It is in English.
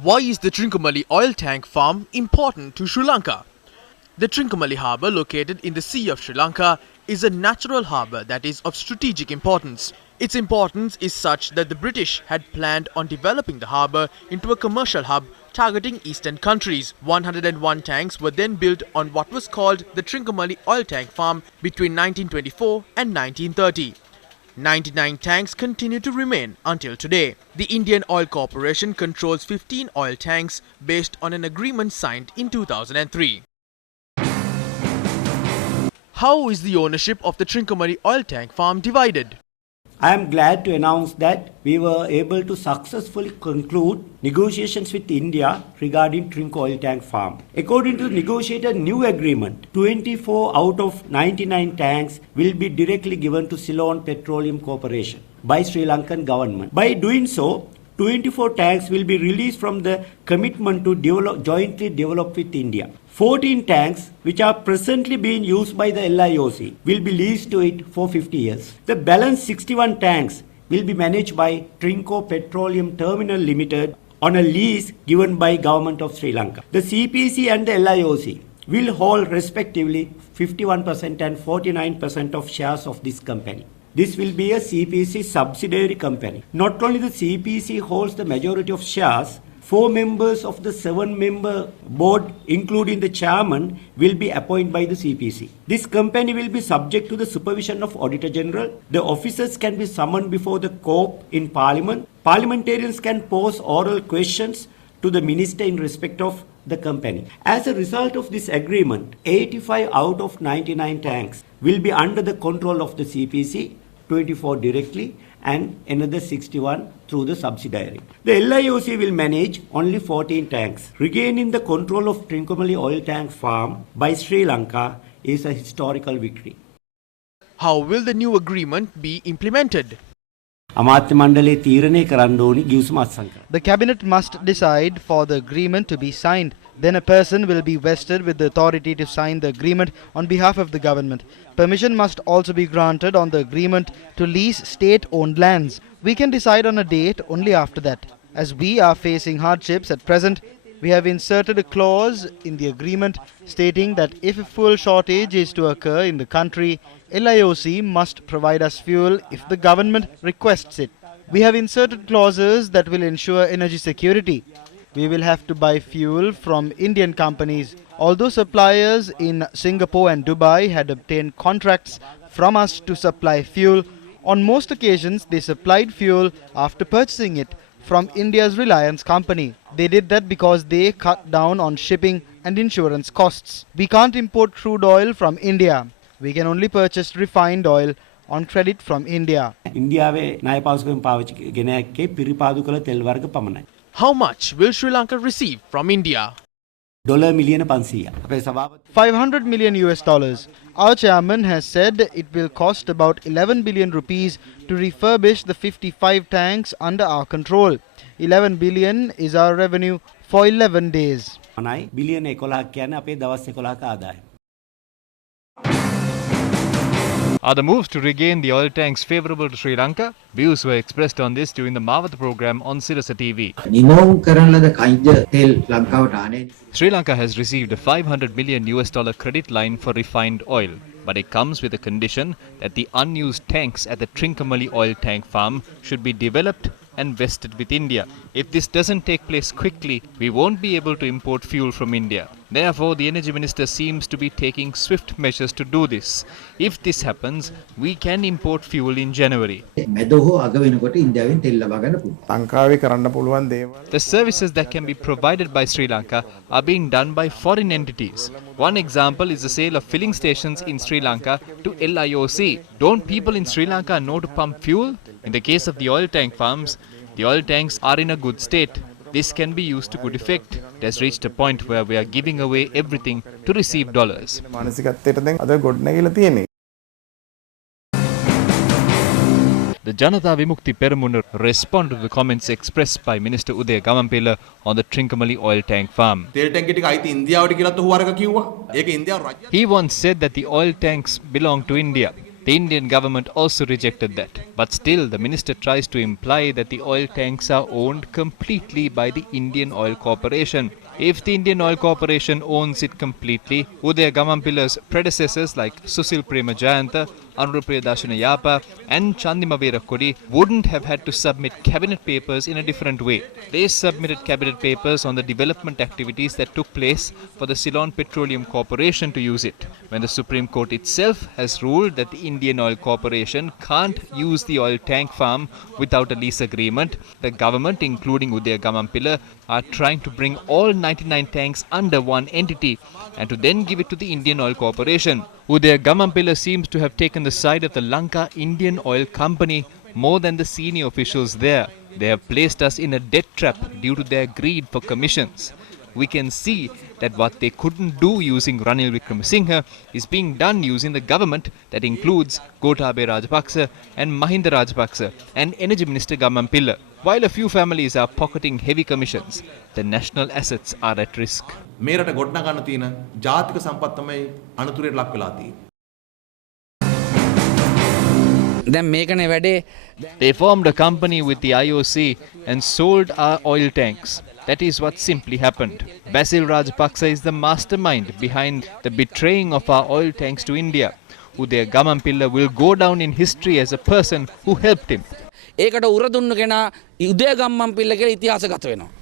Why is the Trinco oil tank farm important to Sri Lanka? The Trinco harbour, located in the Sea of Sri Lanka, is a natural harbour that is of strategic importance. Its importance is such that the British had planned on developing the harbour into a commercial hub targeting eastern countries. 101 tanks were then built on what was called the Trinco oil tank farm between 1924 and 1930. 99 tanks continue to remain until today. The Indian Oil Corporation controls 15 oil tanks based on an agreement signed in 2003. How is the ownership of the Trinco oil tank farm divided? I am glad to announce that we were able to successfully conclude negotiations with India regarding Trinco oil tank farm. According to the negotiated new agreement, 24 out of 99 tanks will be directly given to Ceylon Petroleum Corporation by Sri Lankan government. By doing so, 24 tanks will be released from the commitment to jointly develop with India. 14 tanks, which are presently being used by the LIOC, will be leased to it for 50 years. The balance 61 tanks will be managed by Trinco Petroleum Terminal Limited on a lease given by Government of Sri Lanka. The CPC and the LIOC will hold respectively 51% and 49% of shares of this company. This will be a CPC subsidiary company. Not only the CPC holds the majority of shares, 4 members of the 7-member board, including the chairman, will be appointed by the CPC. This company will be subject to the supervision of Auditor General. The officers can be summoned before the COP in Parliament. Parliamentarians can pose oral questions to the minister in respect of the company. As a result of this agreement, 85 out of 99 tanks will be under the control of the CPC, 24 directly, and another 61 through the subsidiary. The LIOC will manage only 14 tanks. Regaining the control of Trinco oil tank farm by Sri Lanka is a historical victory. How will the new agreement be implemented? The cabinet must decide for the agreement to be signed. Then a person will be vested with the authority to sign the agreement on behalf of the government. Permission must also be granted on the agreement to lease state-owned lands. We can decide on a date only after that. As we are facing hardships at present, we have inserted a clause in the agreement stating that if a fuel shortage is to occur in the country, LIOC must provide us fuel if the government requests it. We have inserted clauses that will ensure energy security. We will have to buy fuel from Indian companies. Although suppliers in Singapore and Dubai had obtained contracts from us to supply fuel, on most occasions they supplied fuel after purchasing it from India's Reliance company. They did that because they cut down on shipping and insurance costs. We can't import crude oil from India. We can only purchase refined oil on credit from India. How much will Sri Lanka receive from India? $500 million US. Our chairman has said it will cost about 11 billion rupees to refurbish the 55 tanks under our control. 11 billion is our revenue for 11 days. Are the moves to regain the oil tanks favourable to Sri Lanka? Views were expressed on this during the Mawatha programme on Sirasa TV. Sri Lanka has received a $500 million US credit line for refined oil, but it comes with a condition that the unused tanks at the Trinco oil tank farm should be developed and vested with India. If this doesn't take place quickly, we won't be able to import fuel from India. Therefore, the Energy Minister seems to be taking swift measures to do this. If this happens, we can import fuel in January. The services that can be provided by Sri Lanka are being done by foreign entities. One example is the sale of filling stations in Sri Lanka to LIOC. Don't people in Sri Lanka know to pump fuel? In the case of the oil tank farms, the oil tanks are in a good state. This can be used to good effect. It has reached a point where we are giving away everything to receive dollars. The Janata Vimukti Peramuna responded to the comments expressed by Minister Uday Gamampela on the Trinco oil tank farm. He once said that the oil tanks belong to India. The Indian government also rejected that. But still, the minister tries to imply that the oil tanks are owned completely by the Indian Oil Corporation. If the Indian Oil Corporation owns it completely, Udaya Gamampilla's predecessors like Susil Premajayantha, Anurupriya Dashana Yapa and Chandima Veerakodi wouldn't have had to submit cabinet papers in a different way. They submitted cabinet papers on the development activities that took place for the Ceylon Petroleum Corporation to use it. When the Supreme Court itself has ruled that the Indian Oil Corporation can't use the oil tank farm without a lease agreement, the government, including Udaya Gamampilla, are trying to bring all 99 tanks under one entity and to then give it to the Indian Oil Corporation. Udaya Gamampilla seems to have taken the side of the Lanka Indian Oil Company more than the senior officials there. They have placed us in a debt trap due to their greed for commissions. We can see that what they couldn't do using Ranil Wickremesinghe is being done using the government that includes Gotabaya Rajapaksa and Mahinda Rajapaksa and Energy Minister Gamampilla. While a few families are pocketing heavy commissions, the national assets are at risk. මේරට ගොඩනගන්න තියෙන ජාතික සම්පත් තමයි අනුතරයට ලක් වෙලා තියෙන්නේ. දැන් මේකනේ වැඩේ. They formed a company with the IOC and sold our oil tanks. That is what simply happened. Basil Rajapaksa is the mastermind behind the betraying of our oil tanks to India. Udaya Gamampilla will go down in history as a person who helped him. ඒකට උර දුන්න කෙනා උදය ගම්මන්පිල්ල කියලා ඉතිහාසගත වෙනවා.